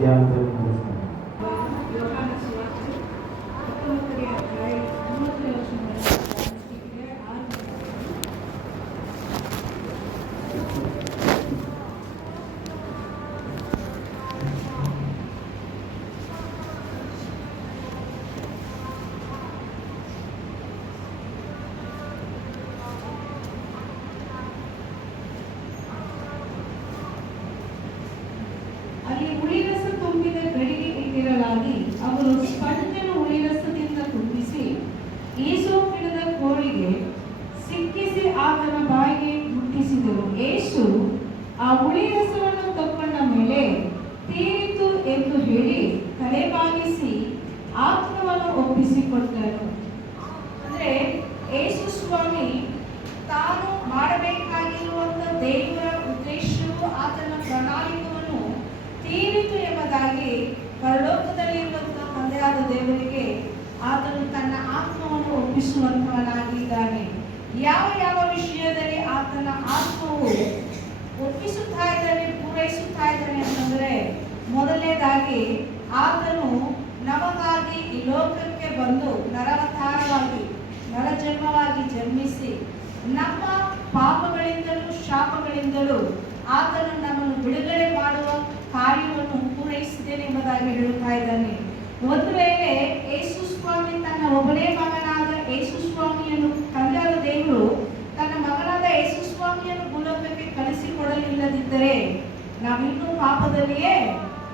Yeah. ಸ್ವಾಮಿ, ತಾನು ಮಾಡಬೇಕಾಗಿರುವಂತ ದೇವರ ಉದ್ದೇಶವು ಆತನ ಪ್ರಣಾಳಿಕವನ್ನು ತೀರಿತು ಎಂಬುದಾಗಿ ಪರಲೋಕದಲ್ಲಿರುವಂತಹ ತಂದೆಯಾದ ದೇವರಿಗೆ ಆತನು ತನ್ನ ಆತ್ಮವನ್ನು ಒಪ್ಪಿಸುವಂತವನಾಗಿದ್ದಾನೆ. ಯಾವ ಯಾವ ವಿಷಯದಲ್ಲಿ ಆತನ ಆತ್ಮವು ಒಪ್ಪಿಸುತ್ತಾ ಇದ್ದಾನೆ, ಪೂರೈಸುತ್ತಾ ಇದ್ದಾನೆ ಅಂತಂದ್ರೆ ಮೊದಲನೇದಾಗಿ ಆತನು ನಮಗಾಗಿ ಈ ಲೋಕಕ್ಕೆ ಬಂದು ನರವತಾರವಾಗಿ ನರಜನ್ಮವಾಗಿ ಜನ್ಮಿಸಿ ನಮ್ಮ ಪಾಪಗಳಿಂದಲೂ ಶಾಪಗಳಿಂದಲೂ ಆತನು ನಮ್ಮನ್ನು ಬಿಡುಗಡೆ ಮಾಡುವ ಕಾರ್ಯವನ್ನು ಪೂರೈಸಿದ್ದೇನೆ ಎಂಬುದಾಗಿ ಹೇಳುತ್ತಾ ಇದ್ದಾನೆ. ಒಂದು ವೇಳೆ ಯೇಸು ಸ್ವಾಮಿ ತನ್ನ ಒಬ್ಬನೇ ಮಗನಾದ ಯೇಸು ಸ್ವಾಮಿಯನ್ನು ತಂದೆಯಾದ ದೇವರು ತನ್ನ ಮಗನಾದ ಯೇಸು ಸ್ವಾಮಿಯನ್ನು ಭೂಲೋಕಕ್ಕೆ ಕಳಿಸಿಕೊಡಲಿಲ್ಲದಿದ್ದರೆ ನಾವಿನ್ನೂ ಪಾಪದಲ್ಲಿಯೇ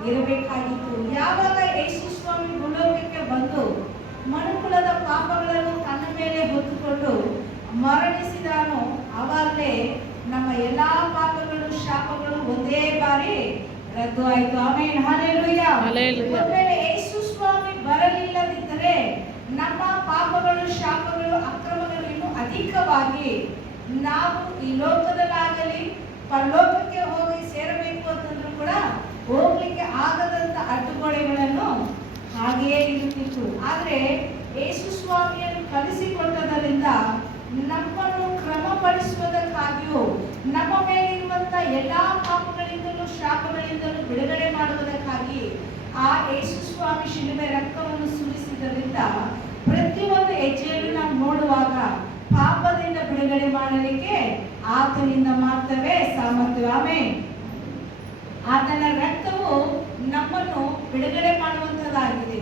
ಇರಬೇಕಾಗಿತ್ತು. ಯಾವಾಗ ಯೇಸು ಸ್ವಾಮಿ ಭೂಲೋಕಕ್ಕೆ ಬಂದು ಮನುಕುಲದ ಪಾಪಗಳನ್ನು ತನ್ನ ಮೇಲೆ ಹೊತ್ತುಕೊಂಡು ಮರಣಿಸಿದಾನೋ ಅವಾಗಲೇ ನಮ್ಮ ಎಲ್ಲಾ ಪಾಪಗಳು ಶಾಪಗಳು ಒಂದೇ ಬಾರಿ ರದ್ದು ಆಯ್ತು ಆಮೇಲೆ ಹಾಲೆಲೂಯ Hallelujah. ಒಂದು ವೇಳೆ ಯೇಸು ಸ್ವಾಮಿ ಬರಲಿಲ್ಲದಿದ್ದರೆ ನಮ್ಮ ಪಾಪಗಳು ಶಾಪಗಳು ಅಕ್ರಮಗಳು ಇನ್ನೂ ಅಧಿಕವಾಗಿ ನಾವು ಈ ಲೋಕದಲ್ಲಾಗಲಿ ಪರಲೋಕಕ್ಕೆ ಹೋಗಿ ಸೇರಬೇಕು ಅಂತಂದ್ರೂ ಕೂಡ ಹೋಗ್ಲಿಕ್ಕೆ ಆಗದಂತ ಅಡ್ಡುಗೋಡೆಗಳನ್ನು ಹಾಗೆಯೇ ಇರುತ್ತಿತ್ತು. ಆದರೆ ಯೇಸು ಸ್ವಾಮಿಯನ್ನು ಕಲಿಸಿಕೊಟ್ಟದರಿಂದ ನಮ್ಮನ್ನು ಕ್ರಮಪಡಿಸುವುದಕ್ಕಾಗಿಯೂ, ನಮ್ಮ ಮೇಲಿರುವಂತ ಎಲ್ಲಾ ಪಾಪಗಳಿಂದಲೂ, ಶಾಪಗಳಿಂದಲೂ ಬಿಡುಗಡೆ ಮಾಡುವುದಕ್ಕಾಗಿ ಆ ಯೇಸು ಸ್ವಾಮಿ ಶಿಲುಬೆ ರಕ್ತವನ್ನು ಸುರಿಸಿದ್ದರಿಂದ ಪ್ರತಿಯೊಂದು ಹೆಜ್ಜೆಯನ್ನು ನಾವು ನೋಡುವಾಗ ಪಾಪದಿಂದ ಬಿಡುಗಡೆ ಮಾಡಲಿಕ್ಕೆ ಆತನಿಂದ ಮಾತ್ರವೇ ಸಾಮರ್ಥ್ಯ. ಆತನ ರಕ್ತವು ನಮ್ಮನ್ನು ಬಿಡುಗಡೆ ಮಾಡುವಂತದಾಗಿದೆ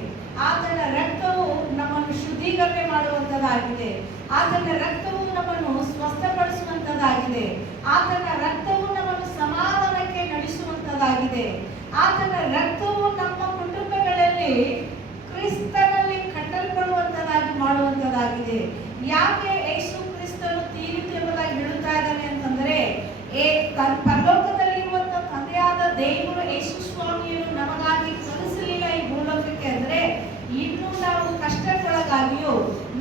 ಆತನ ರಕ್ತವು ನಮ್ಮನ್ನು ಶುದ್ಧೀಕರಣೆ ಮಾಡುವಂತದಾಗಿದೆ. ಆತನ ರಕ್ತವು ನಮ್ಮನ್ನು ಸ್ವಸ್ಥಪಡಿಸುವಂತದಾಗಿದೆ. ಆತನ ರಕ್ತವು ನಮ್ಮನ್ನು ಸಮಾಧಾನಕ್ಕೆ ನಡೆಸುವಂತದಾಗಿದೆ. ಆತನ ರಕ್ತವು ನಮ್ಮ ಕುಟುಂಬಗಳಲ್ಲಿ ಕ್ರಿಸ್ತನಲ್ಲಿ ಕಟ್ಟಲ್ಪಡುವಂತದಾಗಿ ಮಾಡುವಂತದಾಗಿದೆ. ಯಾಕೆ ಯೇಸು ಕ್ರಿಸ್ತನು ತೀರಿತು ಎಂಬುದಾಗಿ ಹೇಳುತ್ತಾ ಇದ್ದಾನೆ ತನ್ ಪರಲೋಕದಲ್ಲಿರುವಂತ ತಂದೆಯಾದ ದೇವರು ಯೇಸು ಸ್ವಾಮಿಯನ್ನು ನಮಗಾಗಿ ಕಲಿಸಲಿಲ್ಲ ಈ ಭೂಲೋಕಕ್ಕೆ ಅಂದ್ರೆ ಇನ್ನು ನಾವು ಕಷ್ಟಕ್ಕೊಳಗಾಗಿಯೂ,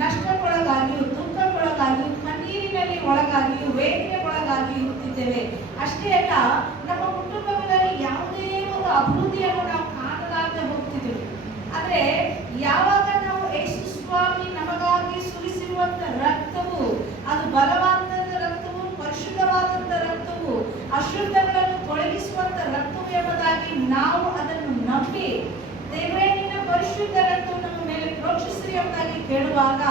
ನಷ್ಟಕ್ಕೊಳಗಾಗಿಯೂ, ದುಃಖಕ್ಕೊಳಗಾಗಿಯೂ, ಕಣ್ಣೀರಿನಲ್ಲಿ ಒಳಗಾಗಿಯೂ, ವೇದನೆ ಒಳಗಾಗಿ ಇರುತ್ತಿದ್ದೇವೆ. ಅಷ್ಟೇ ಅಲ್ಲ, ನಮ್ಮ ಕುಟುಂಬಗಳಲ್ಲಿ ಯಾವುದೇ ಒಂದು ಅಭಿವೃದ್ಧಿಯನ್ನು ನಾವು ಕಾಣಲಾರದೆ ಹೋಗ್ತಿದ್ದೇವೆ ಆದರೆ ಯಾವಾಗ ನಾವು ಯೇಸು ಸ್ವಾಮಿ ನಮಗಾಗಿ ಸುರಿಸಿರುವಂತ ರಕ್ತವು, ಅದು ಬಲವಾದಂತ ರಕ್ತವು, ಪರಿಶುದ್ಧವಾದಂತ ರಕ್ತವು, ಅಶುದ್ಧಗಳನ್ನು ತೊಲಗಿಸುವಂತ ರಕ್ತವು ಎಂಬುದಾಗಿ ನಾವು ಅದನ್ನು ನಂಬಿ ದೇವರೇ ನಿನ್ನ ಪರಿಶುದ್ಧ ರಕ್ತವು ನಮ್ಮ ಮೇಲೆ ಪ್ರೋಕ್ಷಿಸಿರಿ ಕೇಳುವಾಗ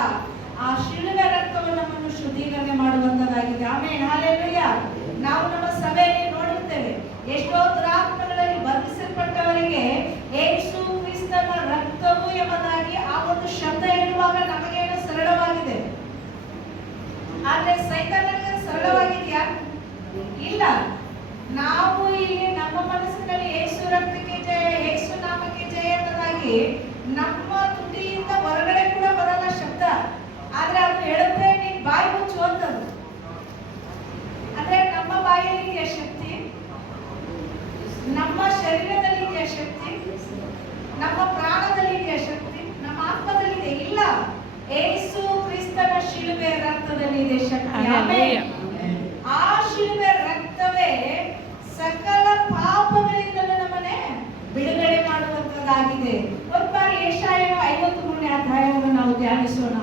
ಆ ಶಿಲುಬೆ ರಕ್ತವು ನಮ್ಮನ್ನು ಶುದ್ಧೀಕರಣೆ ಮಾಡುವಂತದಾಗಿದೆ. ಆಮೇಲೆ ಹಾಲೆಲೂಯ. ನಾವು ನಮ್ಮ ಸಭೆಯಲ್ಲಿ ನೋಡುತ್ತೇವೆ, ಎಷ್ಟೋ ದುರಾತ್ಮಗಳಲ್ಲಿ ಬಂಧಿಸಲ್ಪಟ್ಟವರಿಗೆ ಏಸು ಕ್ರಿಸ್ತನ ರಕ್ತವು ಎಂಬುದಾಗಿ ಆ ಒಂದು ಶಬ್ದ ಹೇಳುವಾಗ ನಮಗೇನು ಸರಳವಾಗಿದೆ? ಆದ್ರೆ ಸೈತಾನನಿಗೆ ಸರಳವಾಗಿದೆಯಾ? ಇಲ್ಲ. ನಾವು ಇಲ್ಲಿ ನಮ್ಮ ಮನಸ್ಸಿನಲ್ಲಿ ಯೇಸು ರಕ್ತಕ್ಕೆ ಜಯ ಯೇಸು ನಾಮಕ್ಕೆ ಜಯ ಎಂಬುದಾಗಿ ನಮ್ಮ ತುಟಿಯಿಂದ ಹೊರಗಡೆ ಕೂಡ ಬರಲ್ಲ ಶಬ್ದ. ಆದ್ರೆ ಅದು ಹೇಳುತ್ತೆ ನೀನ್ ಬಾಯಿ ಮುಚ್ಚು ಅಂತದ್ದು ಅಂದ್ರೆ ನಮ್ಮ ಬಾಯಲ್ಲಿ ಇದೆಯಾ ಶಕ್ತಿ ನಮ್ಮ ಶರೀರದಲ್ಲಿ ಇದೆಯಾ ಶಕ್ತಿ ನಮ್ಮ ಪ್ರಾಣದಲ್ಲಿ ಇದೆಯಾ ಶಕ್ತಿ ನಮ್ಮ ಆತ್ಮದಲ್ಲಿ ಇದೆ. ಇಲ್ಲ ಏಸು ಕ್ರಿಸ್ತನ ಶಿಲುಬೆ ರಕ್ತದಲ್ಲಿ ಇದೆ ಶಕ್ತಿ ಮಾಡುವಂತಾಗಿದೆ ಒಂದ್ ಬಾರಿ ಏಷಾಯನ ಐವತ್ತು ಮೂರನೇ ಅಧ್ಯಾಯವನ್ನು ನಾವು ಧ್ಯಾನಿಸೋಣ.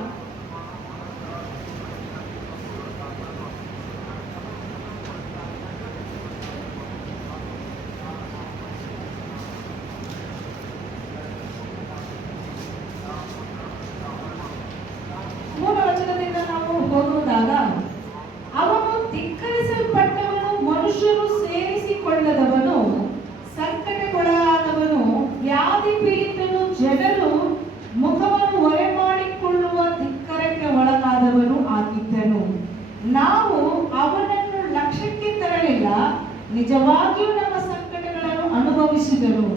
ಹೋಗುವಾಗ ಅವನು ಧಿಕ್ಕರಿಸಲ್ಪಟ್ಟವನು ಮನುಷ್ಯರು ಸೇರಿಸಿಕೊಳ್ಳದವನು. ವಾಂತಿ ಪೀಡಿತನು ಜನರು ಮುಖವನ್ನು ಹೊರೆ ಮಾಡಿಕೊಳ್ಳುವ ಧಿಕ್ಕರಕ್ಕೆ ಒಳಗಾದವನು ಆಗಿದ್ದನು. ನಾವು ಅವನನ್ನು ಲಕ್ಷ್ಯಕ್ಕೆ ತರಲಿಲ್ಲ, ನಿಜವಾಗಿಯೂ ನಮ್ಮ ಸಂಕಟಗಳನ್ನು ಅನುಭವಿಸಿದನು.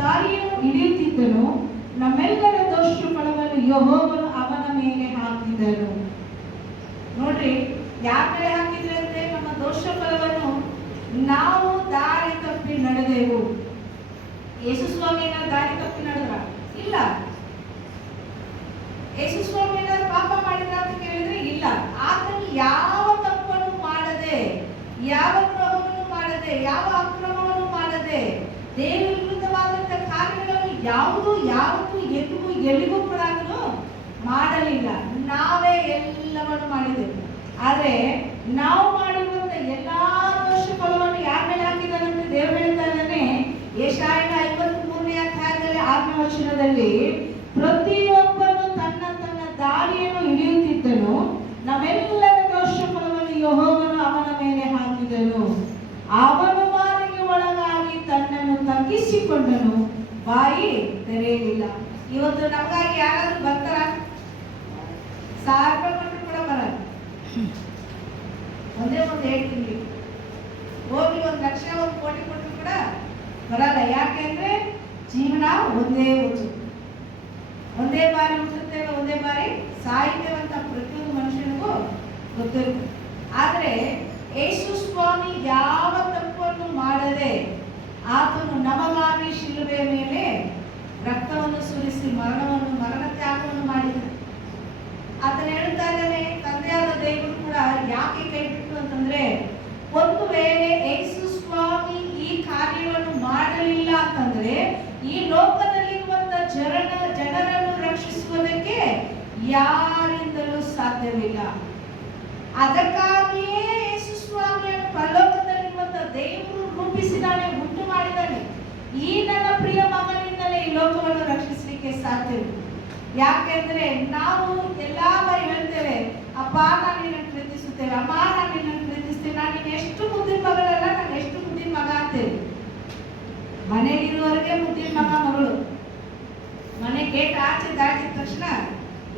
ದಾರಿಯನ್ನು ಹಿಡಿಯುತ್ತಿದ್ದನು. ನಮ್ಮೆಲ್ಲರ ದೋಷ ಫಲವನ್ನು ಯಹೋವನು ಅವನ ಮೇಲೆ ಹಾಕಿದನು. ನೋಡ್ರಿ ಯಾಕೆ ಮೇಲೆ ಹಾಕಿದ್ರಂತೆ? ನಮ್ಮ ದೋಷ ಫಲವನ್ನು ನಾವು ದಾರಿ ತಪ್ಪಿ ನಡೆದೆವು. ಯೇಸು ಸ್ವಾಮಿನ ದಾರಿ ತಪ್ಪಿ ನಡೆದ್ರ? ಇಲ್ಲ. ಯೇಸು ಸ್ವಾಮಿ ಏನಾದ್ರು ಪಾಪ ಮಾಡಿದ ಅಂತ ಕೇಳಿದ್ರೆ ಇಲ್ಲ. ಆತನು ಯಾವ ತಪ್ಪನ್ನು ಮಾಡದೆ, ಯಾವ ಕ್ರಮವನ್ನು ಮಾಡದೆ, ಯಾವ ಅಕ್ರಮವನ್ನು ಮಾಡದೆ ದೇವ ವಿರುದ್ಧವಾದಂತ ಕಾರ್ಯಗಳನ್ನು ಯಾವುದು ಯಾವತ್ತೂ ಎಂದಿಗೂ ಎಲ್ಲಿಗೂ ಕೂಡ ಮಾಡಲಿಲ್ಲ. ನಾವೇ ಎಲ್ಲವನ್ನು ಮಾಡಿದೆವು ಆದರೆ ನಾವು ಮಾಡಿರುವಂತ ಎಲ್ಲಾ ವರ್ಷ ಫಲವನ್ನು ಯಾರ ಮೇಲೆ ಹಾಕಿದಾನಂತ ದೇವರು ಹೇಳ್ತಾನೆ ಯಶಾಯನ ಐವತ್ತ್ ಮೂರನೇ ಅಧ್ಯಾಯದಲ್ಲಿ ಪ್ರತಿಯೊಬ್ಬನು ತನ್ನ ತನ್ನ ದಾರಿಯನ್ನು ಹಿಡಿಯುತ್ತಿದ್ದನು ನಮ್ಮೆಲ್ಲರ ದೋಷ ಫಲವನ್ನು ಯಹೋವನು ಅವನ ಮೇಲೆ ಹಾಕಿದನು ಅವನು ಮಾರಿಗೆ ಒಳಗಾಗಿ ತನ್ನನ್ನು ತಗ್ಗಿಸಿಕೊಂಡನು ಬಾಯಿ ತೆರೆಯಲಿಲ್ಲ ಇವತ್ತು ನಮಗಾಗಿ ಯಾರಾದರೂ ಬರ್ತಾರ? ಸಾವಿರ ರೂಪಾಯಿ ಕೂಡ ಬರಲ್ಲ. ಒಂದೇ ಒಂದು ಹೇಳ್ತೀನಿ. ಹೋಗಿ ಒಂದು ಲಕ್ಷ, ಒಂದು ಕೋಟಿ ಕೊಟ್ಟರು ಕೂಡ ಬರಲ್ಲ. ಯಾಕೆಂದ್ರೆ ಜೀವನ ಒಂದೇ ಒಂದು ಒಂದೇ ಬಾರಿ ಹುಟ್ಟುತ್ತೇವೆ ಒಂದೇ ಬಾರಿ ಸಾಯ್ತೇವೆ ಅಂತ ಪ್ರತಿಯೊಂದು ಮನುಷ್ಯನಿಗೂ ಗೊತ್ತಿರುತ್ತೆ. ಆದರೆ ಯೇಸು ಸ್ವಾಮಿ ಯಾವ ತಪ್ಪನ್ನು ಮಾಡದೆ ಆತನು ನಮಗಾಗಿ ಶಿಲುಬೆಯ ಮೇಲೆ ರಕ್ತವನ್ನು ಸುರಿಸಿ ಮರಣವನ್ನು ಮರಣ ತ್ಯಾಗವನ್ನು ಮಾಡಿದರು. ಆತನ ಹೇಳ್ತಾ ಇದ್ದಾನೆ, ತಂದೆಯಾದ ದೇವರು ಕೂಡ ಯಾಕೆ ಕೈಬಿಟ್ಟು ಅಂತಂದ್ರೆ, ಒಂದು ವೇಳೆ ಯೇಸು ಸ್ವಾಮಿ ಈ ಕಾರ್ಯವನ್ನು ಮಾಡಲಿಲ್ಲ ಅಂತಂದ್ರೆ, ಈ ಲೋಕದಲ್ಲಿರುವಂತ ಜನರ ಜನರನ್ನು ರಕ್ಷಿಸುವುದಕ್ಕೆ ಯಾರಿಂದಲೂ ಸಾಧ್ಯವಿಲ್ಲ. ಅದಕ್ಕಾಗಿಯೇ ಯೇಸು ಸ್ವಾಮಿಯನ್ನು ಪರಲೋಕದಲ್ಲಿರುವಂತ ದೇವರು ರೂಪಿಸಿದಾನೆ ಉಂಟು ಮಾಡಿದ್ದಾನೆ ಈ ನನ್ನ ಪ್ರಿಯ ಮಗನಿಂದಲೇ ಈ ಲೋಕವನ್ನು ರಕ್ಷಿಸಲಿಕ್ಕೆ ಸಾಧ್ಯವಿಲ್ಲ. ಯಾಕೆಂದ್ರೆ ನಾವು ಎಲ್ಲಾ ಬಾರಿ ಹೇಳ್ತೇವೆ, ಅಪ್ಪ, ನಾನು ನಿನ್ನ ಪ್ರೀತಿಸುತ್ತೇವೆ ಅಮ್ಮ, ನಾನು ನಿನ್ನ ಪ್ರೀತಿಸ್ತೇನೆ ನಾನು ನಿನ್ನ ಎಷ್ಟು ಮುದ್ದಿನ ಮಗಳಲ್ಲ, ನಾನು ಎಷ್ಟು ಮುದ್ದಿನ ಮಗ ಅಂತೇವೆ ಮನೆಗಿರುವವರೆಗೆ ಮುದ್ದಿನ ಮಗ ಮಗಳು. ಮನೆ ಗೇಟ್ ಆಚೆ ದಾಟಿದ ತಕ್ಷಣ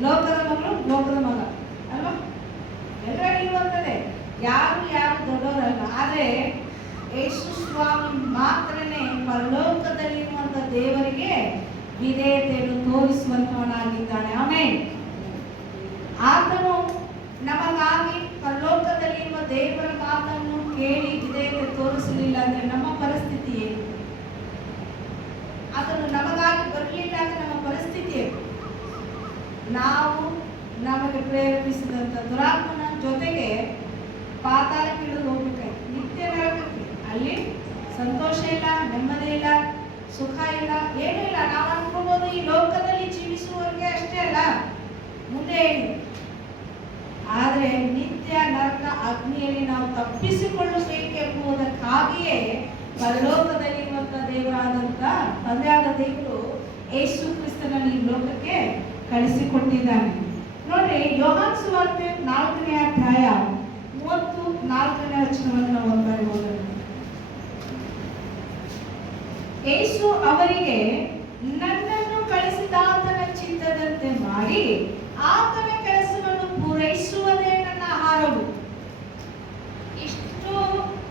ಲೋಕದ ಮಗಳು ಲೋಕದ ಮಗ, ಅಲ್ವಾ? ಎಲ್ಲರಿಗೂ ಇರುವಂತದೆ ಯಾರು ಯಾರು ದೊಡ್ಡವರಲ್ಲ. ಆದ್ರೆ ಯೇಸು ಸ್ವಾಮಿ ಮಾತ್ರನೇ ಪರಲೋಕದಲ್ಲಿರುವಂತ ದೇವರಿಗೆ ವಿಧೇಯತೆಯನ್ನು ತೋರಿಸುವಂತವನಾಗಿದ್ದಾನೆ. ಆಮೇಲೆ ಆತನು ನಮಗಾಗಿ ಪರಲೋಕದಲ್ಲಿರುವ ದೇವರ ಮಾತನ್ನು ಕೇಳಿ ವಿಧೇಯತೆ ತೋರಿಸಲಿಲ್ಲ ಅಂದ್ರೆ ನಮ್ಮ ಪರಿಸ್ಥಿತಿ ಏನು? ಅದನ್ನು ನಮಗಾಗಿ ಬರಲಿಲ್ಲ ಅಂದ್ರೆ ನಮ್ಮ ಪರಿಸ್ಥಿತಿ ಏನು? ನಾವು ನಮಗೆ ಪ್ರೇರೇಪಿಸಿದಂತ ದುರಾತ್ಮನ ಜೊತೆಗೆ ಪಾತಾಳಕ್ಕೆ ಇಳಿದು ಹೋಗ್ಬೇಕಾಯ್ತು. ನಿತ್ಯ ನರಕಕ್ಕೆ ಅಲ್ಲಿ ಸಂತೋಷ ಇಲ್ಲ, ನೆಮ್ಮದಿ ಇಲ್ಲ, ಸುಖ ಇಲ್ಲ ಏನೂ ಇಲ್ಲ ನಾವು ಅನ್ಕೋಬಹುದು ಈ ಲೋಕದಲ್ಲಿ ಜೀವಿಸುವವರಿಗೆ ಅಷ್ಟೇ ಅಲ್ಲ. ಮುಂದೆ ಹೇಳಿ. ಆದರೆ ನಿತ್ಯ ನರಕ ಅಗ್ನಿಯಲ್ಲಿ ನಾವು ತಪ್ಪಿಸಿಕೊಳ್ಳಬೇಕೆಂಬುದಕ್ಕಾಗಿಯೇ ಪರಲೋಕದಲ್ಲಿರುವಂತ ದೇವರಾದಂತ ತಂದೆಯಾದ ದೇವರು ಯೇಸು ಕ್ರಿಸ್ತನನ್ನು ಈ ಲೋಕಕ್ಕೆ ಕಳಿಸಿಕೊಟ್ಟಿದ್ದಾನೆ. ನೋಡ್ರಿ ಯೋಹಾನ್ ಸುವಾರ್ತೆ ನಾಲ್ಕನೇ ಅಧ್ಯಾಯ ಮೂವತ್ತು ನಾಲ್ಕನೇ ವಚನವನ್ನು ನಾವು ಒಂದಾಗಿ ಓದೋಣ ಯೇಸು ಅವರಿಗೆ, ನನ್ನನ್ನು ಕಳಿಸಿದ ಆತನ ಚಿತ್ತದಂತೆ ಮಾಡಿ, ಆತನ ಕೆಲಸವನ್ನು ಪೂರೈಸುವುದೇ ನನ್ನ ಆಹಾರವು. ಇಷ್ಟು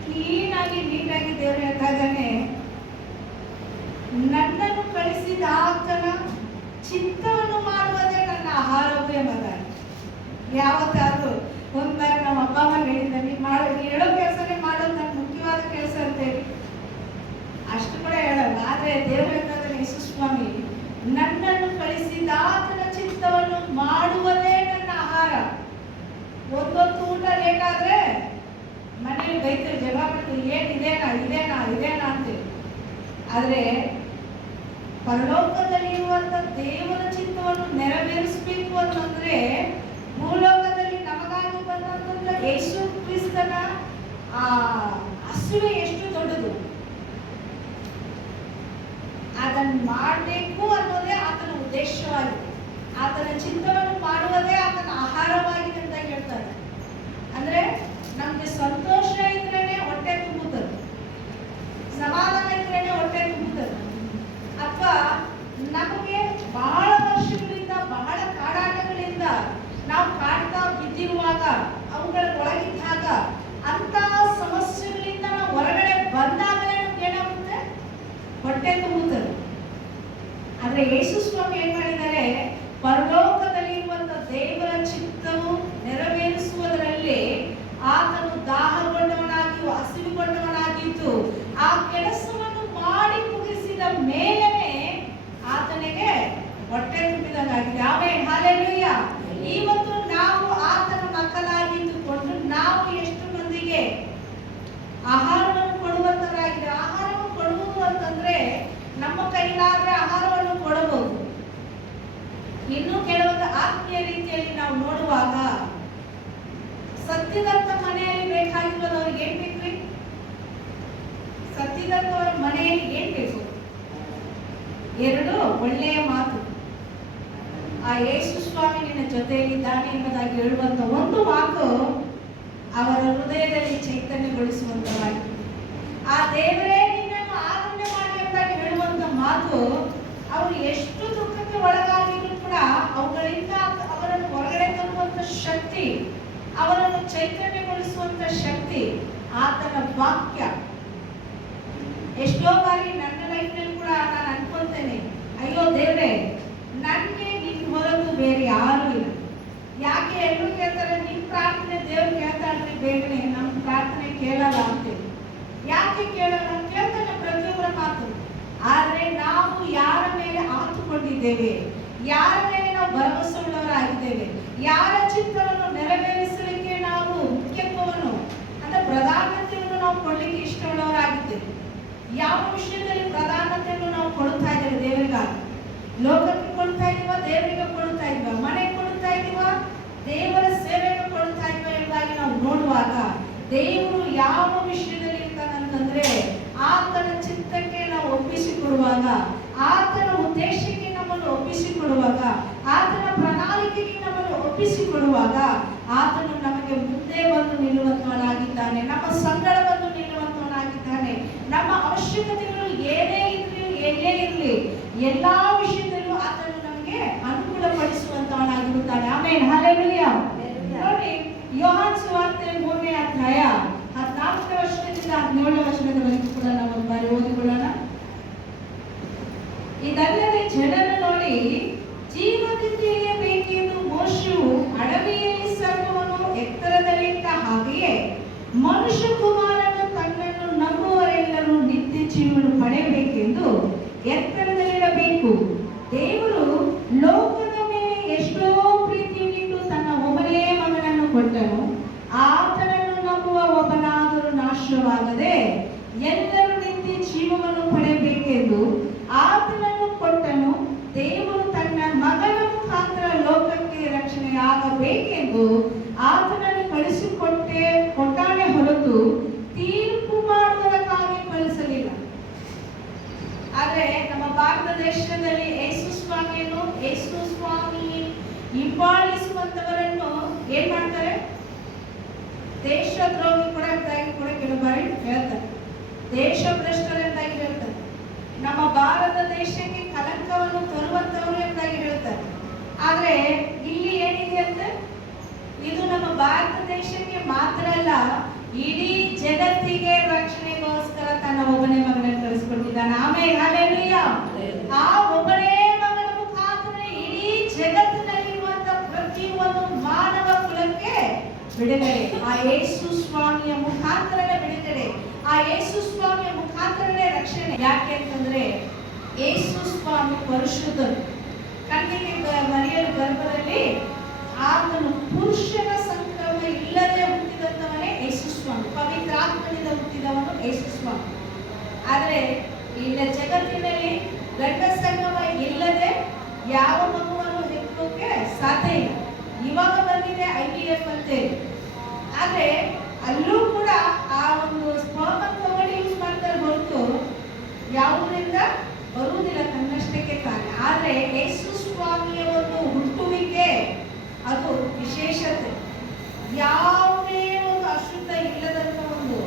ಕ್ಲೀನ್ ಆಗಿ ನೀಟಾಗಿ ದೇವರು ಹೇಳ್ತಾ ಇದ್ದಾನೆ ನನ್ನನ್ನು ಕಳಿಸಿದ ಆತನ ಚಿತ್ತವನ್ನು ಮಾಡುವುದೇ ನನ್ನ ಆಹಾರವು ಎಂಬುದಾಗಿ. ಯಾವತ್ತಾದ್ರೂ ಒಂದ್ ಬಾರಿ ನಮ್ಮ ಅಪ್ಪ ಅಮ್ಮ ಹೇಳಿದ್ದ ನೀನ್ ಹೇಳೋ ಕೆಲಸನೇ ಮಾಡೋದು ನನ್ನ ಮುಖ್ಯವಾದ ಕೆಲಸ ಅಂತೇಳಿ ಅಷ್ಟು ಕೂಡ ಹೇಳಲ್ಲ ಆದ್ರೆ ಯೇಸು ಸ್ವಾಮಿ ನನ್ನನ್ನು ಕಳಿಸಿದ ಆತನ ಚಿತ್ತವನ್ನು ಮಾಡುವುದೇ ನನ್ನ ಆಹಾರ. ಒಂದೊಂದು ಊಟ ಲೇಟ್ ಆದ್ರೆ ಮನೇಲಿ ಬೈತಾರೆ, ಜಗಳ ಮಾಡ್ತೀವಿ ಏನ್ ಇದೇನಾ ಇದೇನಾ ಅಂತೇಳಿ ಆದ್ರೆ ಪರಲೋಕದಲ್ಲಿರುವಂತ ದೇವರ ಚಿತ್ತವನ್ನು ನೆರವೇರಿಸಬೇಕು ಅಂತಂದ್ರೆ ಭೂಲೋಕದಲ್ಲಿ ನಮಗಾಗಿ ಬಂದಂತ ಯೇಸು ಕ್ರಿಸ್ತನ ಆ ಹಸಿವೆ ಎಷ್ಟು ಅದನ್ನು ಮಾಡಬೇಕು ಅನ್ನೋದೇ ಆತನ ಉದ್ದೇಶವಾಗಿದೆ. ಆತನ ಚಿಂತವನ್ನು ಮಾಡುವುದೇ ಆತನ ಆಹಾರವಾಗಿದೆ ಅಂತ ಹೇಳ್ತಾರೆ ಅಂದ್ರೆ ನಮ್ಗೆ ಸಂತೋಷ ಇದ್ರೇನೆ ಹೊಟ್ಟೆ ತುಂಬುತ್ತದೆ ಸಮಾಧಾನ ಇದ್ರೇನೆ ಹೊಟ್ಟೆ ತುಂಬುತ್ತದೆ ಅಥವಾ ನಮಗೆ ಬಹಳ ವರ್ಷಗಳಿಂದ ಬಹಳ ಕಾಡಾಟಗಳಿಂದ ನಾವು ಕಾಡ್ತಾ ಬಿದ್ದಿರುವಾಗ ಅವುಗಳ ಒಳಗಿದ್ದಾಗ ಅಂತಹ ಸಮಸ್ಯೆಗಳಿಂದ ನಾವು ಹೊರಗಡೆ ಬಂದಾಗಲೇ ನಮ್ಗೆ ಏನಾಗುತ್ತೆ ಹೊಟ್ಟೆ ತುಂಬುತ್ತದೆ ಆದ್ರೆ ಯೇಸು ಸ್ವಾಮಿ ಏನ್ ಮಾಡಿದ್ದಾರೆ ಪರಲೋಕದಲ್ಲಿ ಇರುವಂತ ದೇವರ ಚಿತ್ತವು ನೆರವೇರಿಸುವುದರಲ್ಲಿ ಆತನು ದಾಹಗೊಂಡವನಾಗಿ ಹಸಿವುಗೊಂಡವನಾಗಿದ್ದು ಆ ಕೆಲಸವನ್ನು ಮಾಡಿ ಮುಗಿಸಿದ ಮೇಲೆನೆ ಆತನಿಗೆ ಹೊಟ್ಟೆ ತುಂಬಿದಂಗಾಗಿದೆ ಆಮೇಲೆ ಹಾಲೆಲೂಯ ಇವತ್ತು ನಾವು ಆತನ ಮಕ್ಕಳಾಗಿದ್ದುಕೊಂಡು ನಾವು ಎಷ್ಟು ಮಂದಿಗೆ ಆಹಾರವನ್ನು ಕೊಡುವಂತರಾಗಿದೆ ಆಹಾರವನ್ನು ಕೊಡುವುದು ಅಂತಂದ್ರೆ ನಮ್ಮ ಕೈಲಾದ್ರೆ ಆಹಾರವನ್ನು ಕೊಡಬಹುದು ಇನ್ನು ಕೆಲವೊಂದು ಆತ್ಮೀಯ ರೀತಿಯಲ್ಲಿ ನಾವು ನೋಡುವಾಗ ಸತ್ಯದಂತ ಮನೆಯಲ್ಲಿ ಬೇಕಾಗಿರೋದು ಅವ್ರಿಗೆ ಏನ್ ಬೇಕ್ರಿ ಸತ್ಯದಂತವರ ಮನೆಯಲ್ಲಿ ಏನ್ ಬೇಕು ಎರಡು ಒಳ್ಳೆಯ ಮಾತು. ಆ ಯೇಸು ಸ್ವಾಮಿ ನಿನ್ನ ಜೊತೆಯಲ್ಲಿದ್ದಾನೆ ಎಂಬುದಾಗಿ ಹೇಳುವಂತ ಒಂದು ಮಾತು ಅವರ ಹೃದಯದಲ್ಲಿ ಚೈತನ್ಯಗೊಳಿಸುವಂತವಾಗಿ ಆ ದೇವರೇ, ನಿನ್ನನ್ನು ಆನಂದ ಮಾಡಿ ಅಂತ ಹೇಳುವಂತ ಮಾತು ಅವರು ಎಷ್ಟು ದುಃಖಕ್ಕೆ ಒಳಗಾಗಿದ್ರು ಕೂಡ ಅವುಗಳಿಂದ ಅವರನ್ನು ಹೊರಗಡೆ ತರುವಂತ ಶಕ್ತಿ, ಅವರನ್ನು ಚೈತನ್ಯಗೊಳಿಸುವಂತ ಶಕ್ತಿ, ಆತನ ವಾಕ್ಯ. ಎಷ್ಟೋ ಬಾರಿ ನನ್ನ ಲೈಫ್ನಲ್ಲಿ ಕೂಡ ನಾನು ಅನ್ಕೊಂತೇನೆ ಅಯ್ಯೋ ದೇವ್ರೆ ನನಗೆ ನಿನ್ನ ಹೊರತು ಬೇರೆ ಯಾರು ಇಲ್ಲ. ಯಾಕೆ ಎಲ್ಲರೂ ಕೇಳ್ತಾರೆ ನಿನ್ನ ಪ್ರಾರ್ಥನೆ ದೇವ್ರು ಕೇಳ್ತಾ ಕೇಳ್ತಾಳ್ರಿ ಬೇಗನೆ ನಮ್ಮ ಪ್ರಾರ್ಥನೆ ಕೇಳಲ್ಲ ಅಂತೇಳಿ. ಯಾಕೆ ಕೇಳಲ್ಲ? ಅಂತ ಕೇಳ್ತಾನೆ ಪ್ರತಿಯೊಬ್ಬರ ಮಾತು. ಆದರೆ ನಾವು ಯಾರ ಮೇಲೆ ಆತುಕೊಂಡಿದ್ದೇವೆ? ಯಾರ ಮೇಲೆ ನಾವು ಭರವಸೆ ಯಾರ ಚಿತ್ತವನ್ನು ನೆರವೇರಿಸಲಿಕ್ಕೆ ನಾವು ಮುಖ್ಯತ್ವವನ್ನು ಅಂದ್ರೆ ಪ್ರಧಾನತೆಯನ್ನು ನಾವು ಕೊಡಲಿಕ್ಕೆ ಇಷ್ಟವುಳ್ಳವರಾಗಿದ್ದೇವೆ. ಯಾವ ವಿಷಯದಲ್ಲಿ ಪ್ರಧಾನತೆಯನ್ನು ನಾವು ಕೊಡ್ತಾ ಇದ್ದೇವೆ ದೇವರಿಗಾಗಿ? ಲೋಕಕ್ಕೆ ಕೊಡ್ತಾ ಇದೀವ ದೇವರಿಗೆ ಕೊಡ್ತಾ ಇದೀವ ಮನೆ ಕೊಡ್ತಾ ದೇವರ ಸೇವೆಗೆ ಕೊಡ್ತಾ ಇದೀವ ಎಂಬುದಾಗಿ ನಾವು ನೋಡುವಾಗ ದೇವರು ಯಾವ ವಿಷಯದಲ್ಲಿ ಇರ್ತಾನಂತಂದ್ರೆ ಆತನ ಚಿತ್ತಕ್ಕೆ ನಾವು ಒಪ್ಪಿಸಿಕೊಡುವಾಗ, ಆತನ ಉದ್ದೇಶಕ್ಕೆ ನಮ್ಮನ್ನು ಒಪ್ಪಿಸಿಕೊಡುವಾಗ, ಆತನ ಪ್ರಣಾಳಿಕೆಗೆ ನಮ್ಮನ್ನು ಒಪ್ಪಿಸಿಕೊಡುವಾಗ ಆತನು ನಮಗೆ ಮುಂದೆ ಬಂದು ನಿಲ್ಲುವಂತವನಾಗಿದ್ದಾನೆ, ನಮ್ಮ ಸಂಗಡ ಬಂದು ನಿಲ್ಲುವಂತವನಾಗಿದ್ದಾನೆ, ನಮ್ಮ ಅವಶ್ಯಕತೆಗಳು ಏನೇ ಇರಲಿ ಎಲ್ಲೇ ಇರಲಿ, ಎಲ್ಲಾ ವಿಷಯದಲ್ಲೂ ಆತನು ನಮಗೆ ಅನುಕೂಲ ಪಡಿಸುವಂತವನಾಗಿರುತ್ತಾನೆ ಆಮೇಲೆ ಹಾಲೆಲೂಯ ನೋಡಿ ಯೋಹಾನ್ ಸುವಾರ್ತೆ ಮೂರನೇ ಅಧ್ಯಾಯ ಹದಿನಾಲ್ಕನೇ ವರ್ಷದಿಂದ ಹದಿನೇಳನೇ ವರ್ಷದವರೆಗೂ ಕೂಡ ನಾವು ಒಂದು ಬಾರಿ ಓದಿಕೊಳ್ಳೋಣ ಇದಲ್ಲದೆ ಜನರು ನೋಡಿ ಜೀವಕ್ಕೆ ತಿಳಿಯಬೇಕೆಂದು ಮೋಶು ಅಡವಿಯಲ್ಲಿ ಸರ್ವವನ್ನು ಎತ್ತರದಲ್ಲಿಟ್ಟ ಹಾಗೆಯೇ ಮನುಷ್ಯ ಕುಮಾರನು ತನ್ನನ್ನು ನಂಬುವರೆಲ್ಲರೂ ನಿತ್ಯ ಜೀವನ ಪಡೆಯಬೇಕೆಂದು ಎತ್ತರದಲ್ಲಿಡಬೇಕು ದೇವರು ಲೋಕದ ಮೇಲೆ ಎಷ್ಟೋ ಪ್ರೀತಿಯನ್ನಿಟ್ಟು ತನ್ನ ಒಬ್ಬನೇ ಮಗನನ್ನು ಕೊಟ್ಟನು ಆತನನ್ನು ನಂಬುವ ಒಬ್ಬನಾದರೂ ನಾಶವಾಗದೆ ಎಲ್ಲರೂ ನಿತ್ಯ ಜೀವವನ್ನು ಪಡೆಯಬೇಕೆಂದು ಆತನನ್ನು ಕೊಟ್ಟನು ದೇವರು ತನ್ನ ಮಗನ ಮುಖಾಂತರ ಲೋಕಕ್ಕೆ ರಕ್ಷಣೆಯಾಗಬೇಕೆಂದು ಆತನನ್ನು ಕಳಿಸಿಕೊಟ್ಟೆ ಕೊಟ್ಟಾನೆ ಹೊರತು ತೀರ್ಪು ಮಾಡುವುದಕ್ಕಾಗಿ ಕಳಿಸಲಿಲ್ಲ ಆದ್ರೆ ನಮ್ಮ ಭಾರತ ದೇಶದಲ್ಲಿ ಯೇಸು ಸ್ವಾಮಿಯನ್ನು ಯೇಸು ಸ್ವಾಮಿ ಹಿಂಬಾಲಿಸುವಂತವರನ್ನು ಏನ್ ಮಾಡ್ತಾರೆ ದೇಶದ್ರೋಹಿ ಕೂಡ ಎಂತಾಗಿ ಕೂಡ ಕೆಲವು ಬಾರಿ ಹೇಳ್ತಾರೆ ದೇಶ ಭ್ರಷ್ಟರೆಂದಾಗಿ ಹೇಳ್ತಾರೆ ನಮ್ಮ ಭಾರತ ದೇಶಕ್ಕೆ ಕಲಂಕವನ್ನು ತರುವಂತವರು ಎಂದಾಗಿ ಹೇಳ್ತಾರೆ ಆದ್ರೆ ಇಲ್ಲಿ ಏನಿದೆ ಅಂತ ಇದು ನಮ್ಮ ಭಾರತ ದೇಶಕ್ಕೆ ಮಾತ್ರ ಅಲ್ಲ ಇಡೀ ಜಗತ್ತಿಗೆ ರಕ್ಷಣೆಗೋಸ್ಕರ ತನ್ನ ಒಬ್ಬನೇ ಮಗನನ್ನು ಕಳಿಸ್ಕೊಟ್ಟಿದ್ದಾನೆ ಆಮೇಲೆ ಹಾಲೆಲೂಯ ಆ ಒಬ್ಬನೇ ಮಗನ ಮುಖಾಂತರ ಇಡೀ ಜಗತ್ತಿನಲ್ಲಿರುವಂತ ಪ್ರತಿಯೊಂದು ಮಾನವ ಕುಲಕ್ಕೆ ಬಿಡುಗಡೆ. ಆ ಯೇಸು ಸ್ವಾಮಿಯ ಮುಖಾಂತರನೇ ಬಿಡುಗಡೆ. ಆ ಯೇಸು ಸ್ವಾಮಿಯ ಮುಖಾಂತರನೇ ರಕ್ಷಣೆ. ಯಾಕೆ ಅಂತಂದ್ರೆ ಯೇಸು ಸ್ವಾಮಿ ಪರಿಶುದ್ಧರು. ಕಣ್ಣಿಗೆ ಮರಿಯಲು ಗರ್ಭದಲ್ಲಿ ಆತನು ಪುರುಷನ ಸಂಕ್ರಮ ಇಲ್ಲದೆ ಸ್ವಾಮಿ ಪವಿತ್ರಾತ್ಮನಿಂದ ಹುಟ್ಟಿದವನು ಯೇಸು ಸ್ವಾಮಿ ಆದರೆ ಇಲ್ಲ ಜಗತ್ತಿನಲ್ಲಿ ಗಂಡ ಇಲ್ಲದೆ ಯಾವ ಮಗುವನ್ನು ಹೆಕ್ಕೋಕೆ ಸಾಧ್ಯ ಇಲ್ಲ. ಇವಾಗ ಬಂದಿದೆ ಐ ಡಿ ಎಫ್ ಅಂತೇಳಿ ಆದರೆ ಅಲ್ಲೂ ಕೂಡ ಆ ಒಂದು ಸ್ಪರ್ಮ್ ತಗೊಂಡು ಯೂಸ್ ಮಾಡ್ತಾರೆ ಹೊರತು ಯಾವುದರಿಂದ ಬರುವುದಿಲ್ಲ ತನ್ನಷ್ಟಕ್ಕೆ ತಾನೆ. ಆದರೆ ಯೇಸು ಸ್ವಾಮಿಯ ಒಂದು ಹುಟ್ಟುವಿಕೆ ಅದು ವಿಶೇಷತೆ. ಯಾವುದೇ ಒಂದು ಅಶುದ್ಧ ಇಲ್ಲದಂತ ಒಂದು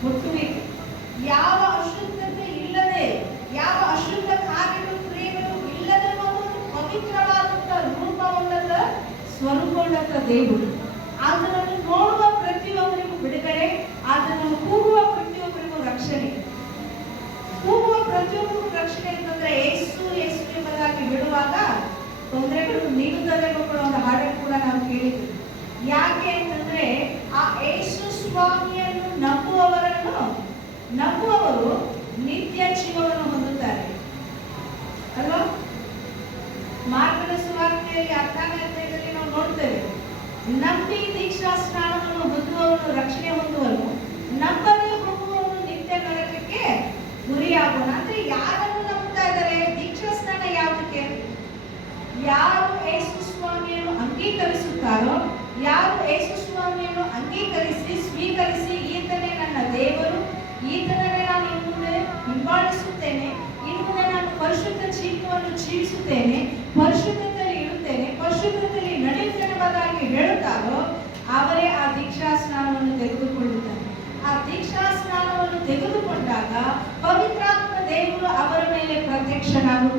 ಹುಟ್ಟುವಿಕೆ ಯಾವ ಅಶುದ್ಧತೆ ಇಲ್ಲದೆ ಯಾವ ಅಶುದ್ಧ ಕಾರ್ಯಗಳು ಕ್ರಿಯೆಗಳು ಇಲ್ಲದ ಒಂದು ಪವಿತ್ರವಾದಂತ ರೂಪವುಳ್ಳದ ಸ್ವರೂಪವುಳ್ಳಂತ ದೇವರು. ಆತನನ್ನು ನೋಡುವ ಪ್ರತಿಯೊಬ್ಬರಿಗೂ ಬಿಡುಗಡೆ ಅದನ್ನು ಕೂಗುವ ಪ್ರತಿಯೊಬ್ಬರಿಗೂ ರಕ್ಷಣೆ. ಕೂಗುವ ಪ್ರತಿಯೊಬ್ಬರಿಗೂ ರಕ್ಷಣೆ ಅಂತಂದ್ರೆ ಯೇಸು ಏಸು ಎಂಬುದಾಗಿ ಬಿಡುವಾಗ ತೊಂದರೆಗಳು ನೀಡುತ್ತದೆ ಮಕ್ಕಳು ಒಂದು ಹಾಡನ್ನು ಕೂಡ ನಾವು ಕೇಳಿದ್ವಿ. ಯಾಕೆ ಅಂತಂದ್ರೆ ಆ ಏಸು ಸ್ವಾಮಿಯನ್ನು ನಂಬುವವರನ್ನು, ನಂಬುವವರು ನಿತ್ಯ ಜೀವವನ್ನು ಹೊಂದುತ್ತಾರೆ. ಅಲ್ವಾ? ಮಾರ್ಗದ ಸುವಾರ್ತೆಯಲ್ಲಿ ಹತ್ತಾನೇ ಅಧ್ಯಾಯದಲ್ಲಿ ನಾವು ನೋಡ್ತೇವೆ. Nothing Nandi us Snana ಪ್ರತ್ಯಕ್ಷನಾಗುತ್ತಾನೆ ಅವರ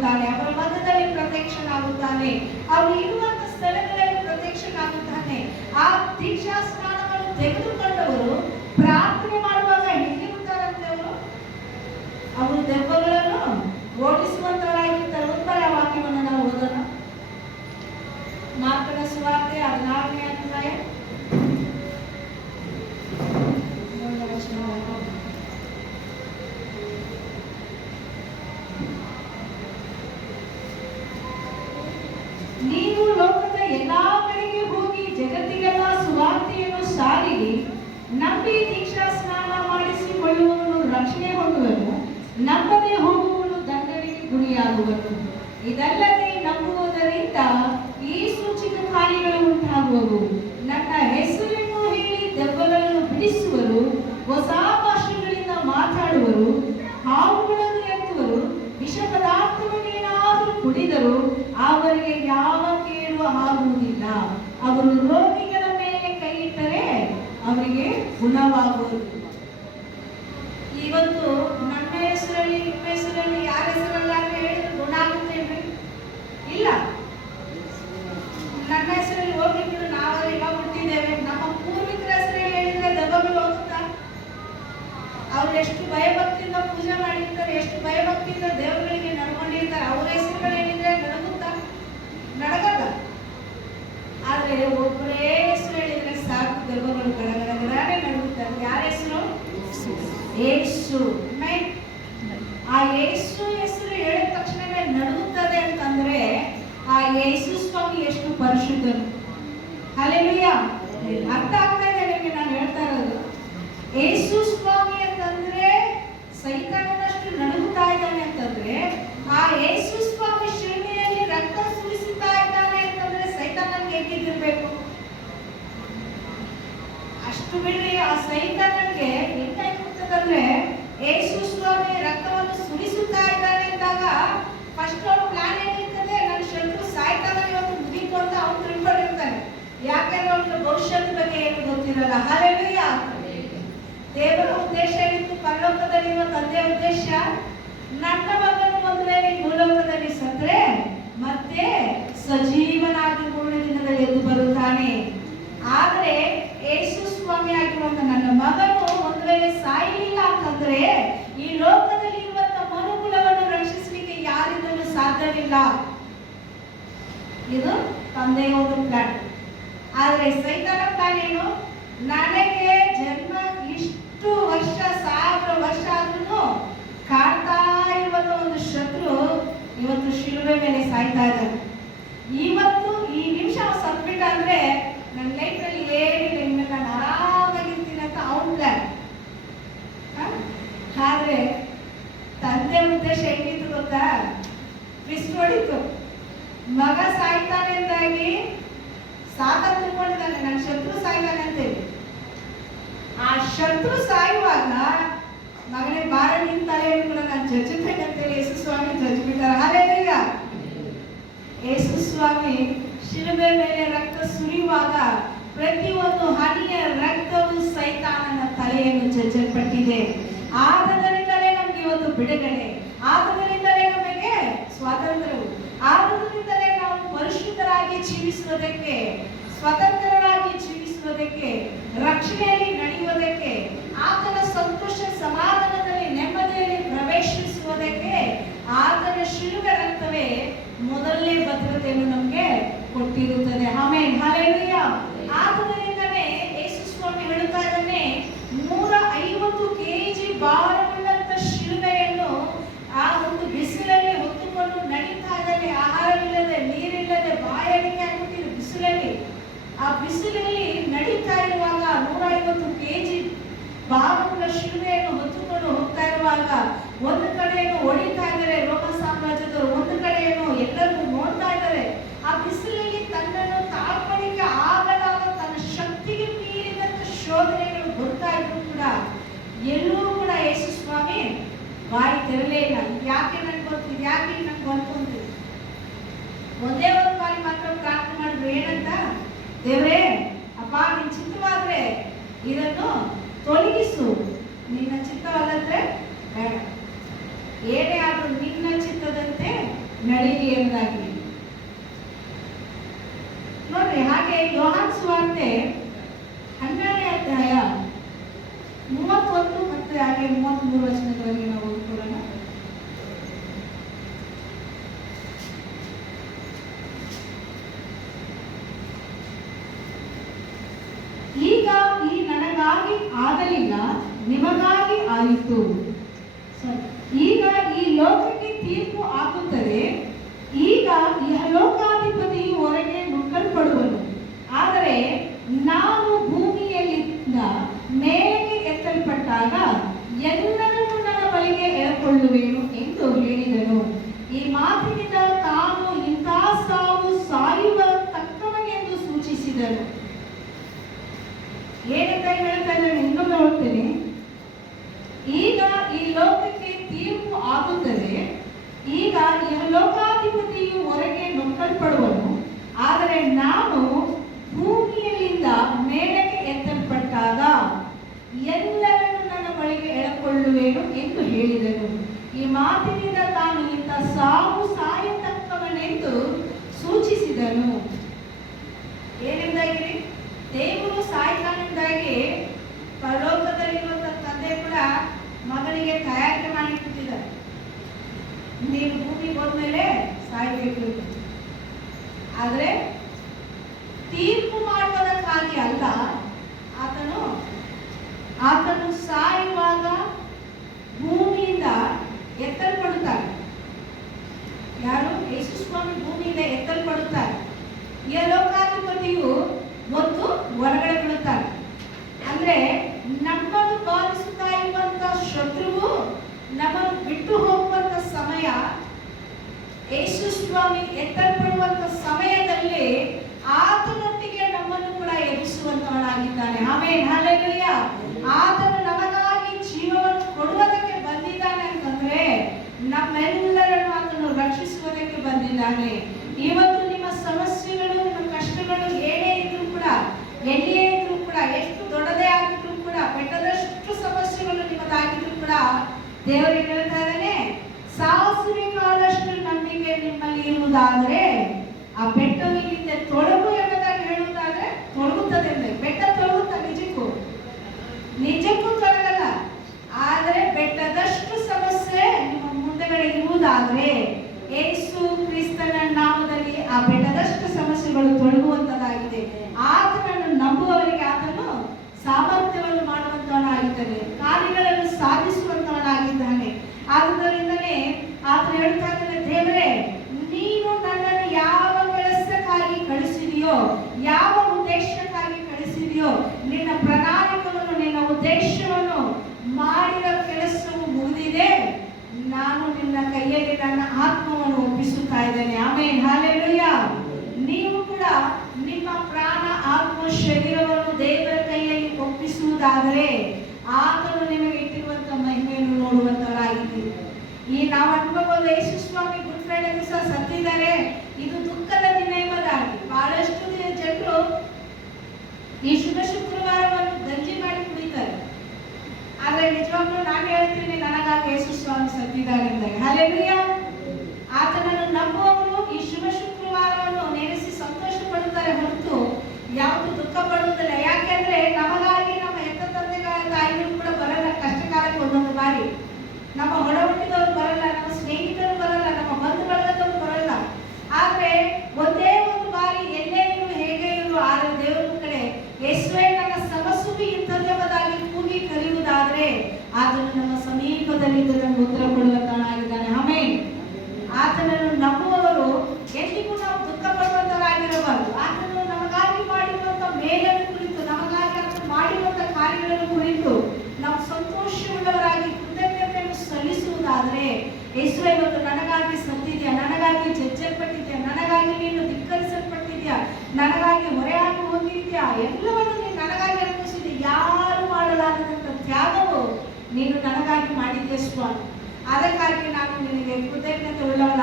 ಅವರಿಗೆ ಗುಣವಾಗುವುದಿಲ್ಲ ಇವತ್ತು ನನ್ನ ಹೆಸರಲ್ಲಿ, ನಿಮ್ಮ ಹೆಸರಲ್ಲಿ ಯಾರ ಹೆಸರಲ್ಲಾದ್ರೆ ಹೇಳಿದ್ರೆ ಗುಣ ಆಗುತ್ತೇನೆ ಇಲ್ಲ. ನನ್ನ ಹೆಸರಲ್ಲಿ ಹೋಗಿ ಬಿಡು ನಾವೆಲ್ಲ ಇವಾಗ ಹುಟ್ಟಿದ್ದೇವೆ. ನಮ್ಮ ಪೂರ್ವಿಕರ ಹೆಸರಲ್ಲಿ ಹೇಳಿದ್ರೆ ದಬ್ಬಗಳು ಹೋಗುತ್ತಾ? ಅವ್ರು ಎಷ್ಟು ಭಯಭಕ್ತಿಯಿಂದ ಪೂಜೆ ಮಾಡಿರ್ತಾರೆ, ಎಷ್ಟು ಭಯಭಕ್ತಿಯಿಂದ ದೇವರುಗಳಿಗೆ ನಡ್ಕೊಂಡಿರ್ತಾರೆ, ಅವ್ರ ಹೆಸರುಗಳು ಹೇಳಿದ್ರೆ ನಡಗುತ್ತಾ? ನಡಗಲ್ಲ. ಆದ್ರೆ ಒಬ್ಬರೇ ದೆವ್ವಗಳು ಗಡಗಡಗಡನೆ ನಡುಗುತ್ತಾರೆ ಯಾರ ಹೆಸರು? ಏಸು? ಆ ಯೇಸು ಹೆಸರು ಹೇಳಿದ ತಕ್ಷಣವೇ ನಡುಗುತ್ತದೆ ಅಂತಂದ್ರೆ ಆ ಯೇಸು ಸ್ವಾಮಿ ಎಷ್ಟು ಪರಿಶುದ್ಧನು. ಅಲ್ಲೆಲುಯ್ಯ ಅರ್ಥ ಆಗ್ತಾ ಇದೆ ನಿಮಗೆ ನಾನು ಹೇಳ್ತಾ ಇರೋದು. ಯೇಸು ಸ್ವಾಮಿ ಅಂತಂದ್ರೆ ಸೈತಾನನಷ್ಟು ನಡುಗುತ್ತಾ ಇದ್ದಾನೆ ಅಂತಂದ್ರೆ ಆ ಯೇಸು ಸ್ವಾಮಿ ಶಿಲ್ಮೆಯಲ್ಲಿ ರಕ್ತ ಸುರಿಸುತ್ತಾ ಇದ್ದಾನೆ ಅಂತಂದ್ರೆ ಸೈತಾನನ್ಗೆ ಹೇಗಿದ್ದಿರ್ಬೇಕು ಅಷ್ಟು ಆ ಸೈತಾನನ್ಗೆ ಹೆಂಗಾಗ್ಬಿಡ್ತದಂದ್ರೆ ಯೇಸು ಸ್ವಾಮಿ ರಕ್ತವನ್ನು ಸುರಿಸುತ್ತಾ ಇದ್ದಾನೆ ಅಂದಾಗ ಪ್ಲಾನ್ ನನ್ನ ಶತ್ರು ಸಾಯ್ತಾನೆ ಇವತ್ತು ಮುಗೀತು ಅಂತ ಅವ್ನು ತಿಳ್ಕೊಂಡಿರ್ತಾನೆ. ಯಾಕಂದ್ರೆ ಅವ್ನಿಗೆ ಭವಿಷ್ಯದ ಬಗ್ಗೆ ಏನು ಗೊತ್ತಿರಲ್ಲ. ಹಾಲೆಲುಯ್ಯ ದೇವರ ಉದ್ದೇಶ ಏನಿತ್ತು? ಉದ್ದೇಶ, ನನ್ನ ಮಗನು ಈ ಭೂಲೋಕದಲ್ಲಿ ಸತ್ರೆ ಮತ್ತೆ ಸಜೀವನಾಗಿ ಮೂರನೇ ದಿನದಲ್ಲಿ ಎದ್ದು ಬರುತ್ತಾನೆ. ಆದರೆ ಯೇಸು ಸ್ವಾಮಿ ಆಗಿರುವಂತ ನನ್ನ ಮಗನು ಒಂದು ವೇಳೆ ಸಾಯಲಿಲ್ಲ ಅಂತಂದ್ರೆ ಈ ಲೋಕದಲ್ಲಿ ಇರುವಂತ ಮನುಕುಲವನ್ನು ರಕ್ಷಿಸಲಿಕ್ಕೆ ಯಾರಿಂದಲೂ ಸಾಧ್ಯವಿಲ್ಲ. ಇದು ತಂದೆಯ ಒಂದು ಪ್ಲಾನ್ ಆದರೆ ಸೈತನ ಪ್ಲಾನ್ ಏನು? ನನಗೆ ಜನ್ಮ ಇಷ್ಟು ವರ್ಷ, ಸಾವಿರ ವರ್ಷ ಆದ್ರೂ ಕಾಡ್ತಾ ಇರುವಂತ ಒಂದು ಶತ್ರು ಇವತ್ತು ಶಿಲುಬೆ ಮೇಲೆ ಸಾಯ್ತಾ ಇದ್ದಾನೆ. ಇವತ್ತು ಈ ನಿಮಿಷ ಸತ್ಬಿಟ್ಟ ಅಂದ್ರೆ ನನ್ನ ಲೈಫಲ್ಲಿ ಏನಿಲ್ಲ ಇನ್ಮೇಲೆ ನಾನು ಆರಾಮಾಗಿರ್ತೀನಿ ಅಂತ ಅವನ್ ಪ್ಲಾನ್ ಆದ್ರೆ ತಂದೆ ಉದ್ದೇಶ ಹೆಂಗಿತ್ತು ಗೊತ್ತಾ? ಟ್ವಿಸ್ಟ್ ಹೊಡಿತು ಮಗ ಸಾಯ್ತಾನೆ ಅಂತಾಗಿ ಸಾಕ ತಿಳ್ಕೊಂಡಿದ್ದಾನೆ ನನ್ನ ಶತ್ರು ಸಾಯ್ತಾನೆ ಅಂತೇಳಿ ಆ ಶತ್ರು ಸಾಯುವಾಗ ಮಗನೇ, ಬಾರ ನಿನ್ ತಲೆಯನ್ನು ಕೂಡ ನಾನು ಜಜ್ಬೇಕಂತೇಳಿ ಯೇಸು ಸ್ವಾಮಿ ಜಜ್ ಬಿಟ್ಟಾರ ಹಾಲೆಲೂಯ ಯೇಸು ಸ್ವಾಮಿ ಶಿಲುಬೆ ಮೇಲೆ ರಕ್ತ ಸುರಿಯುವಾಗ ಪ್ರತಿಯೊಂದು ಹನಿಯ ರಕ್ತವು ಸೈತಾನನ ತಲೆಯನ್ನು ಜಜ್ಜಲ್ಪಟ್ಟಿದೆ ಆದದರಿಂದಲೇ ನಮ್ಗೆ ಇವತ್ತು ಬಿಡುಗಡೆ. ಆದದರಿಂದಲೇ ನಮಗೆ ಸ್ವಾತಂತ್ರ್ಯವು. ಆದದರಿಂದಲೇ ನಾವು ಪರಿಶುದ್ಧರಾಗಿ ಜೀವಿಸುವುದಕ್ಕೆ, ಸ್ವತಂತ್ರರಾಗಿ ಜೀವಿಸುವುದಕ್ಕೆ, ರಕ್ಷಣೆಯಲ್ಲಿ ನಡೆಯುವುದಕ್ಕೆ, ಆತನ ಸಂತೋಷ ಸಮಾಧಾನದಲ್ಲಿ ನೆಮ್ಮದಿಯಲ್ಲಿ ಪ್ರವೇಶಿಸುವುದಕ್ಕೆ ಆತನ ಶಿಲುಬೆ ರಕ್ತವೇ ಮೊದಲನೇ ಭದ್ರತೆಯನ್ನು ನಮಗೆ ಕೊಟ್ಟಿರುತ್ತದೆ. ಆಮೇನ್. ಹಾಲೆಲೂಯ ಆದುದರಿಂದಲೇ ಯೇಸು ಸ್ವಾಮಿ ಹೇಳುತ್ತಾ ಇದ್ದಾನೆ ನೂರ ಐವತ್ತು ಕೆಜಿ ಭಾರವುಳ್ಳಂತ ಶಿಲುಬೆಯನ್ನು ಆ ಒಂದು ಬಿಸಿಲಲ್ಲಿ ಹೊತ್ತುಕೊಂಡು ನಡೀತಾ ಇದ್ದಾನೆ. ಆಹಾರವಿಲ್ಲದೆ, ನೀರಿಲ್ಲದೆ, ಬಾಯಾರಿಕೆ ಆಗುತ್ತಿದೆ ಬಿಸಿಲಲ್ಲಿ. ಆ ಬಿಸಿಲಲ್ಲಿ ನಡೀತಾ ಇರುವಾಗ ನೂರ ಐವತ್ತು ಕೆಜಿ ಭಾರವುಳ್ಳ ಶಿಲುಬೆಯನ್ನು ಹೊತ್ತುಕೊಂಡು ಹೋಗ್ತಾ ಇರುವಾಗ, ಒಂದು ಕಡೆಯನ್ನು ಹೊಡಿತಾ ಇದ್ದಾರೆ ರೋಮ ಸಾಮ್ರಾಜ್ಯದವರು, ಒಂದು ಕಡೆಯನ್ನು ಎಲ್ಲರೂ ನೋಡ್ತಾ ಇದ್ದಾರೆ. ಆ ಬಿಸಿಲಲ್ಲಿ ತನ್ನನ್ನು ತಾಳ್ಪಡಿಕೆ ಆಗಲಾದ ತನ್ನ ಶಕ್ತಿಗೆ ಮೀರಿದಂತ ಶೋಧನೆಗಳು ಬರ್ತಾ ಇದ್ರು ಕೂಡ ಎಲ್ಲೂ ಕೂಡ ಯೇಸು ಸ್ವಾಮಿ ಬಾಯಿ ತೆರಲೇ ಇಲ್ಲ. ಯಾಕೆ ನನಗೆ ಬಂತು ಯಾಕೆ ನನಗೆ ಬಂತು ಒಂದೇ ಒಂದು ಬಾರಿ ಮಾತ್ರ ಪ್ರಾರ್ಥನೆ ಮಾಡಿದ್ರು ಏನಂತ? ದೇವ್ರೇ, ಅಪ್ಪ, ನಿನ್ ಚಿತ್ತವಾದ್ರೆ ಇದನ್ನು ತೊಲಗಿಸು. ನಿನ್ನ ಚಿತ್ತವಲ್ಲದ್ರೆ ಬೇಡ. ಏನೇ ಆದರೂ ನಿನ್ನ ಚಿತ್ತದಂತೆ ನಡೀಲಿ ಎಂದಾಗಿ ನೋಡ್ರಿ, ಹಾಗೆ ಯೋಹಾನ್ ಸುವಾರ್ತೆ ಹನ್ನೆರಡನೇ ಅಧ್ಯಾಯ ಮತ್ತೆ ಹಾಗೆ ಮೂವತ್ಮೂರು ವಚನಗಳಲ್ಲಿ ನಾವು ಓದ್ಕೊಳ್ಳೋಣ. ಈಗ ಈ ನನಗಾಗಿ ಆಗಲಿಲ್ಲ ನಿಮಗಾಗಿ ಆಯಿತು. ಈಗ ಈ ಲೋಕಕ್ಕೆ ತೀರ್ಪು ಹಾಕುತ್ತದೆ ಈಗ ಈ ಇಹಲೋಕಾಧಿಪತಿಯು ಹೊರಗೆ ನುಗ್ಗಲ್ಪಡುವನು ಆದರೆ ನಾನು ಭೂಮಿಯಲ್ಲಿಂದ ಮೇಲಕ್ಕೆ ಎತ್ತಲ್ಪಟ್ಟಾಗ ಎಲ್ಲರನ್ನೂ ನನ್ನ ಬಳಿಗೆ ಎಳಕೊಳ್ಳುವೆನು ಎಂದು ಹೇಳಿದನು. ಈ ಮಾತಿನಿಂದ ತಾನು ಇಂಥ ಸಾವು ಸಾಯುವ ತಕ್ಕವನೆಂದು ಸೂಚಿಸಿದನು. ಏನಂತ ಹೇಳ್ತಾ ನಾನು ಇನ್ನೊಂದು ನೋಡ್ತೇನೆ ಈಗ ಈ ಲೋಕಕ್ಕೆ ತೀರ್ಪು ಆಗುತ್ತದೆ ಈಗ ಈ ಲೋಕಾಧಿಪತಿಯು ಹೊರಗೆ ನೊಕ್ಕಲ್ಪಡುವನು ಆದರೆ ನಾನು ಭೂಮಿಯಲ್ಲಿಂದ ಮೇಲಕ್ಕೆ ಎತ್ತಲ್ಪಟ್ಟಾಗ ಎಲ್ಲರನ್ನು ನನ್ನ ಬಳಿಗೆ ಎಳಕೊಳ್ಳುವೆನು ಎಂದು ಹೇಳಿದನು ಈ ಮಾತಿನಿಂದ ತಾನು ಇಂಥ ಸಾವು ಸಾಯತಕ್ಕವನೆಂದು ಸೂಚಿಸಿದನು. ಏನೆಂದಾಗಿ ದೇವರು ಸಾಯ್ತಾನೆಂದಾಗಿ ಪರಲೋಕದಲ್ಲಿರುವಂತ ತಂದೆ ಕೂಡ ಮಗನಿಗೆ ತಯಾರಿ ಮಾಡಿ ಕೂತಿದ್ದಾರೆ ನೀನು ಭೂಮಿಗೆ ಹೋದ್ಮೇಲೆ ಸಾಯ್ಬೇಕು. ಆದ್ರೆ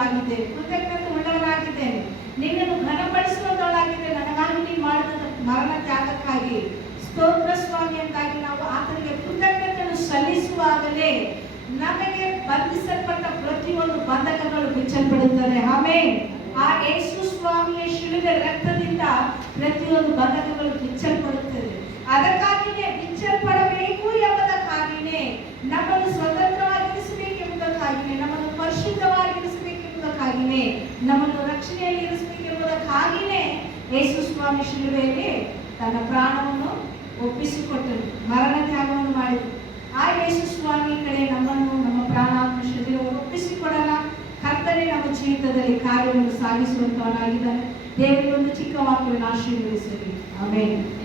ಉಳ್ಳವನಾಗಿದ್ದೇನೆ ಕೃತಜ್ಞತೆ ಉಳ್ಳವಳಾಗಿದ್ದೇನೆ ನಿನ್ನನ್ನು ಘನಪಡಿಸುವಂತವಳಾಗಿದ್ದೇನೆ ನನಗಾಗಿ ನೀನು ಮಾಡಿದ ಮರಣ ತ್ಯಾಗಕ್ಕಾಗಿ, ಸ್ತೋತ್ರ ಸ್ವಾಮಿ ಅಂತಾಗಿ ನಾವು ಆತನಿಗೆ ಕೃತಜ್ಞತೆಯನ್ನು ಸಲ್ಲಿಸುವಾಗಲೇ ನಮಗೆ ಬಂಧಿಸಲ್ಪಟ್ಟ ಪ್ರತಿಯೊಂದು ಬಂಧಕಗಳು ಬಿಚ್ಚಲ್ಪಡುತ್ತದೆ ಆಮೇಲೆ ಆ ಯೇಸು ಸ್ವಾಮಿಯ ಶಿಲುಬೆ ರಕ್ತದಿಂದ ಪ್ರತಿಯೊಂದು ಬಂಧಕಗಳು ಬಿಚ್ಚಲ್ಪಡುತ್ತದೆ ಅದಕ್ಕಾಗಿಯೇ ಬಿಚ್ಚಲ್ಪಡಬೇಕು ಎಂಬುದಕ್ಕಾಗಿಯೇ ನಮ್ಮನ್ನು ಸ್ವತಂತ್ರವಾಗಿರಿಸಬೇಕೆಂಬುದಕ್ಕಾಗಿಯೇ ನಮ್ಮನ್ನು ಪರಿಶುದ್ಧವಾಗಿರಿಸಬೇಕೆಂಬುದಕ್ಕಾಗಿಯೇ ನಮ್ಮನ್ನು ರಕ್ಷಣೆಯಲ್ಲಿ ಇರಿಸಬೇಕೆಂಬುದಕ್ಕಾಗಿಯೇ ಯೇಸು ಸ್ವಾಮಿ ಶಿಲುಬೆಯಲ್ಲಿ ತನ್ನ ಪ್ರಾಣವನ್ನು ಒಪ್ಪಿಸಿಕೊಟ್ಟರು ಮರಣ ತ್ಯಾಗವನ್ನು ಮಾಡಿದರು. ಆ ಯೇಸು ಸ್ವಾಮಿ ಕಡೆ ನಮ್ಮನ್ನು, ನಮ್ಮ ಪ್ರಾಣಾತ್ಮ ಶರೀರವನ್ನು ಒಪ್ಪಿಸಿಕೊಡಲ್ಲ. ಕರ್ತನೆ ನಮ್ಮ ಜೀವಿತದಲ್ಲಿ ಕಾರ್ಯವನ್ನು ಸಾಗಿಸುವಂತವನಾಗಿದ್ದಾನೆ. ಒಂದು ಚಿಕ್ಕ ವಾಕ್ಯವನ್ನು ಆಶೀರ್ವದಿಸಲಿ. ಆಮೇಲೆ